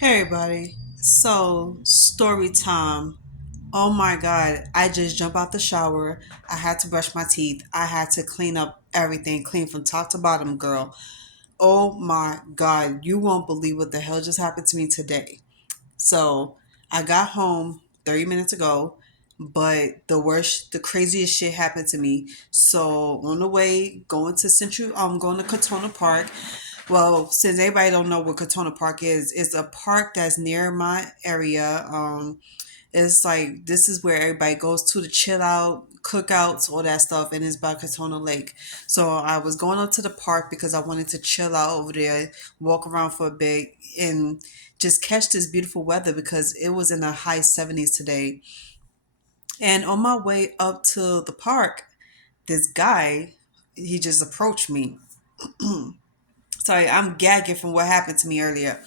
Hey everybody. So, story time. Oh my god, I just jumped out the shower. I had to brush my teeth. I had to clean up everything, clean from top to bottom, girl. Oh my god, you won't believe what the hell just happened to me today. So, I got home 30 minutes ago, but the craziest shit happened to me. So, on the way going to Central, I'm going to Katona Park. Well, since everybody don't know what Katona Park is, it's a park that's near my area. It's like this is where everybody goes to chill out, cookouts, all that stuff, and it's by Katona Lake. So I was going up to the park because I wanted to chill out over there, walk around for a bit, and just catch this beautiful weather because it was in the high 70s today. And on my way up to the park, this guy, he just approached me. Sorry, I'm gagging from what happened to me earlier.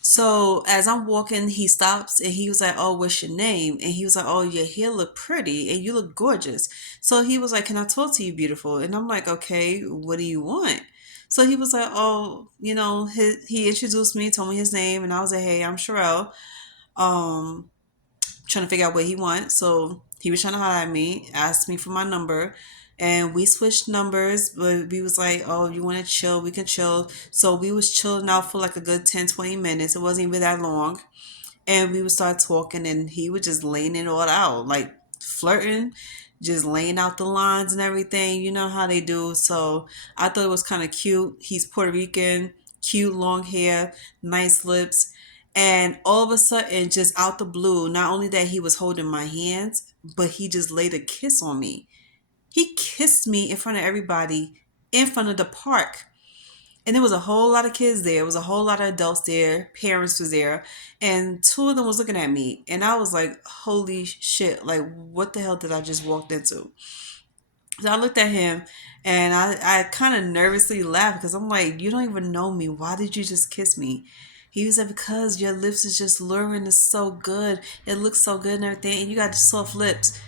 So as I'm walking, he stops and he was like, "Oh, what's your name?" And he was like, "Oh, your hair look pretty and you look gorgeous." So he was like, "Can I talk to you, beautiful?" And I'm like, "Okay, what do you want?" So he was like, "Oh, he introduced me, told me his name, and I was like, 'Hey, I'm Sherelle.'" Um, Trying to figure out what he wants. So he was trying to holler at me, asked me for my number, and we switched numbers. But we was like, "Oh, you want to chill? We can chill." So we was chilling out for like a good 10, 20 minutes. It wasn't even that long, and we would start talking, and he was just laying it all out, like flirting, just laying out the lines and everything. You know how they do. So I thought it was kind of cute. He's Puerto Rican, cute long hair, nice lips. And all of a sudden, just out the blue, not only that he was holding my hands, but he just laid a kiss on me. He kissed me in front of everybody, in front of the park. And there was a whole lot of kids there. It was a whole lot of adults there. Parents was there. And two of them was looking at me. And I was like, holy shit. Like, what the hell did I just walked into? So I looked at him and I kind of nervously laughed because I'm like, you don't even know me. Why did you just kiss me? He was like, because your lips is just luring. It's so good. It looks so good and everything. And you got the soft lips.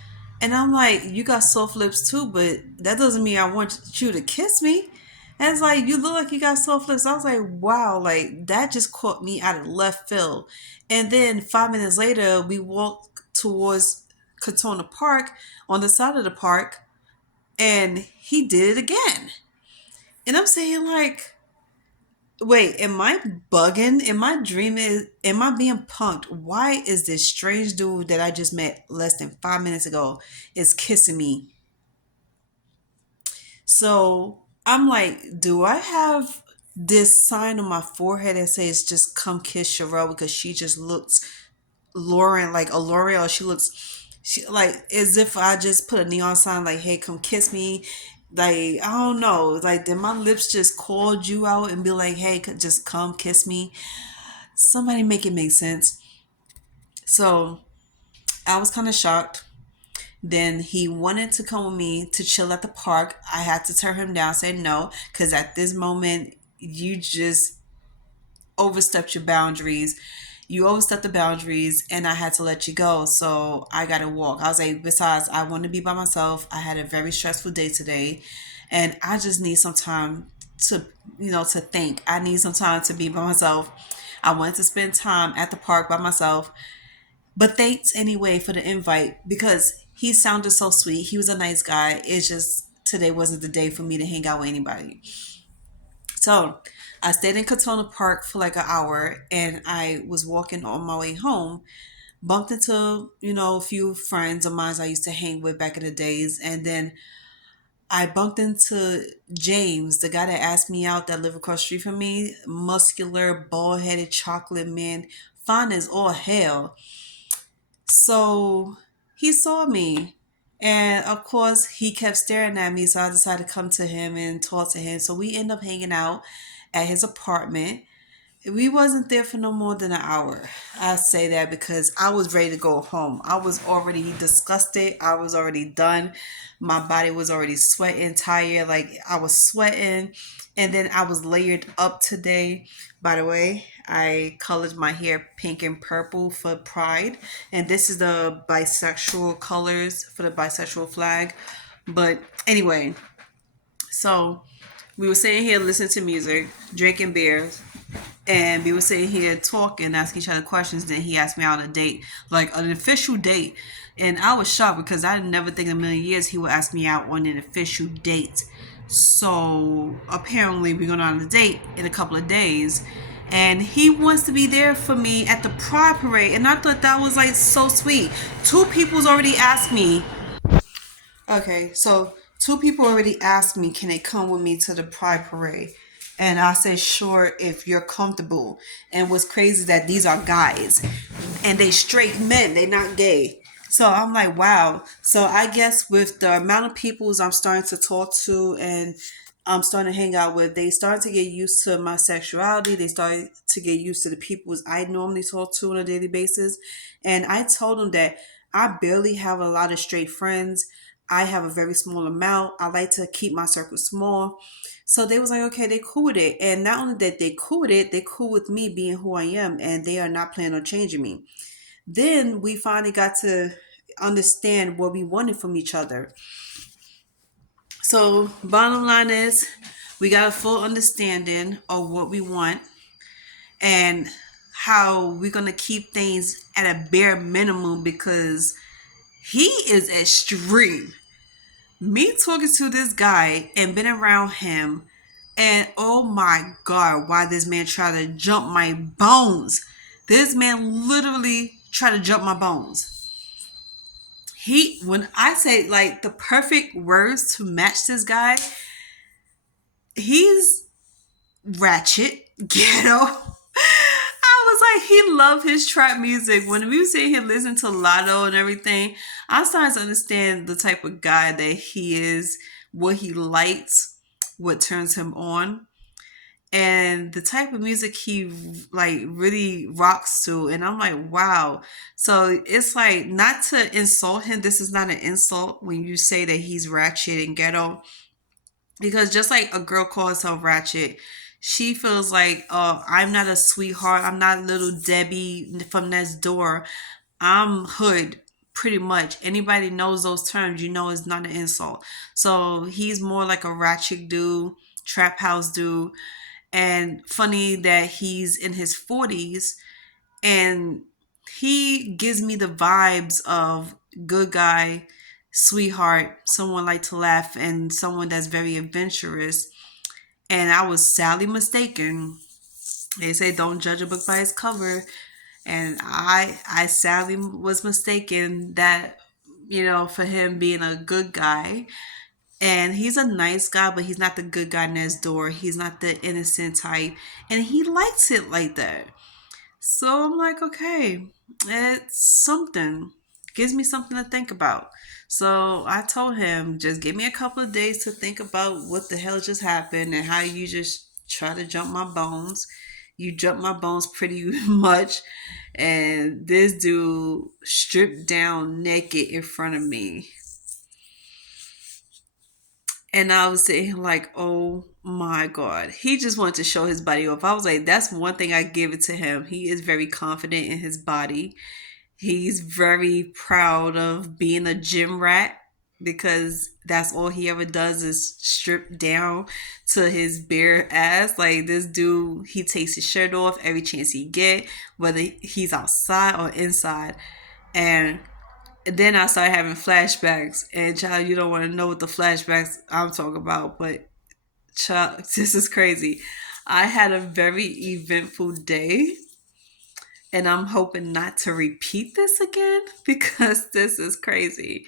And I'm like, you got soft lips too, but that doesn't mean I want you to kiss me. And it's like, you look like you got soft lips. I was like, wow, like that just caught me out of left field. And then 5 minutes later, we walked towards Katona Park on the side of the park, and he did it again. And I'm saying, like, wait, am I bugging? Am I dreaming? Am I being punked? Why is this strange dude that I just met less than 5 minutes ago is kissing me? So I'm like, do I have this sign on my forehead that says just come kiss Sherelle because she just looks Lauren like a L'Oreal. She like as if I just put a neon sign like, "Hey, come kiss me." Like I don't know. Like did my lips just called you out and be like, "Hey, just come kiss me." Somebody make it make sense. So I was kind of shocked. Then he wanted to come with me to chill at the park. I had to turn him down, say no, because at this moment you just overstepped your boundaries. You overstepped the boundaries and I had to let you go. So I got to walk. I was like, besides, I want to be by myself. I had a very stressful day today and I just need some time to, to think. I need some time to be by myself. I wanted to spend time at the park by myself. But thanks anyway for the invite because he sounded so sweet. He was a nice guy. It's just today wasn't the day for me to hang out with anybody. So I stayed in Katona Park for like an hour and I was walking on my way home, bumped into, a few friends of mine I used to hang with back in the days. And then I bumped into James, the guy that asked me out that lived across the street from me, muscular, bald headed chocolate man, fine as all hell. So he saw me. And of course, he kept staring at me. So I decided to come to him and talk to him. So we end up hanging out at his apartment. We wasn't there for no more than an hour. I say that because I was ready to go home. I was already disgusted. I was already done. My body was already sweating, tired. Like I was sweating. And then I was layered up today. By the way, I colored my hair pink and purple for Pride. And this is the bisexual colors for the bisexual flag. But anyway, so we were sitting here listening to music, drinking beers, and we were sitting here talking, asking each other questions. Then he asked me out on a date, like an official date, and I was shocked because I never think in a million years he would ask me out on an official date. So apparently we're going on a date in a couple of days, and he wants to be there for me at the Pride Parade, and I thought that was like so sweet. Two people's already asked me. Okay, so two people already asked me, can they come with me to the Pride Parade? And I said, sure, if you're comfortable. And what's crazy is that these are guys and they straight men, they not gay. So I'm like, wow. So I guess with the amount of peoples I'm starting to talk to and I'm starting to hang out with, they started to get used to my sexuality. They started to get used to the peoples I normally talk to on a daily basis. And I told them that I barely have a lot of straight friends. I have a very small amount. I like to keep my circle small. So they was like, okay, they cool with it. And not only that they cool with it, they cool with me being who I am, and they are not planning on changing me. Then we finally got to understand what we wanted from each other. So bottom line is we got a full understanding of what we want and how we're gonna keep things at a bare minimum because he is extreme. Me talking to this guy and been around him, and oh my god, why this man try to jump my bones. This man literally tried to jump my bones. He, when I say like the perfect words to match this guy, he's ratchet, ghetto. I was like, he loved his trap music. When we were sitting here listening to Lotto and everything, I started to understand the type of guy that he is, what he likes, what turns him on, and the type of music he like really rocks to. And I'm like, wow. So it's like, not to insult him, this is not an insult when you say that he's ratchet and ghetto, because just like a girl calls herself ratchet, she feels like, oh, I'm not a sweetheart, I'm not little Debbie from next door, I'm hood. Pretty much anybody knows those terms, you know, it's not an insult. So he's more like a ratchet dude, trap house dude. And funny that he's in his 40s, and he gives me the vibes of good guy, sweetheart, someone like to laugh, and someone that's very adventurous. And I was sadly mistaken. They say don't judge a book by its cover, and I sadly was mistaken that, you know, for him being a good guy. And he's a nice guy, but he's not the good guy next door. He's not the innocent type. And he likes it like that. So I'm like, okay, it's something. Gives me something to think about. So I told him, just give me a couple of days to think about what the hell just happened and how you just try to jump my bones. You jumped my bones pretty much. And this dude stripped down naked in front of me. And I was sitting here like, oh my God. He just wanted to show his body off. I was like, that's one thing I give it to him. He is very confident in his body. He's very proud of being a gym rat because that's all he ever does is strip down to his bare ass. Like this dude, he takes his shirt off every chance he get, whether he's outside or inside. And then I started having flashbacks, and child, you don't want to know what the flashbacks I'm talking about, but child, this is crazy. I had a very eventful day, and I'm hoping not to repeat this again because this is crazy.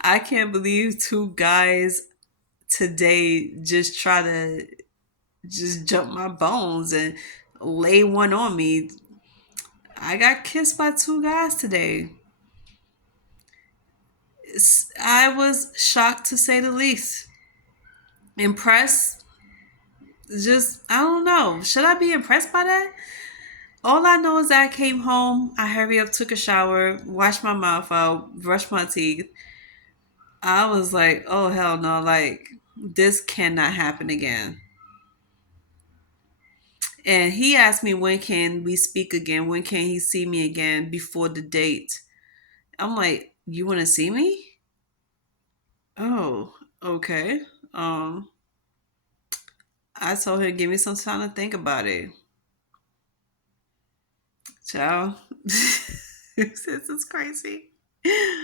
I can't believe two guys today just try to just jump my bones and lay one on me. I got kissed by two guys today. I was shocked to say the least. Impressed? Just, I don't know. Should I be impressed by that? All I know is that I came home, I hurry up, took a shower, washed my mouth out, brushed my teeth. I was like, oh hell no, like this cannot happen again. And he asked me when can we speak again, when can he see me again before the date. I'm like, you want to see me? Oh, okay. Um, I told him give me some time to think about it. Ciao. This is crazy.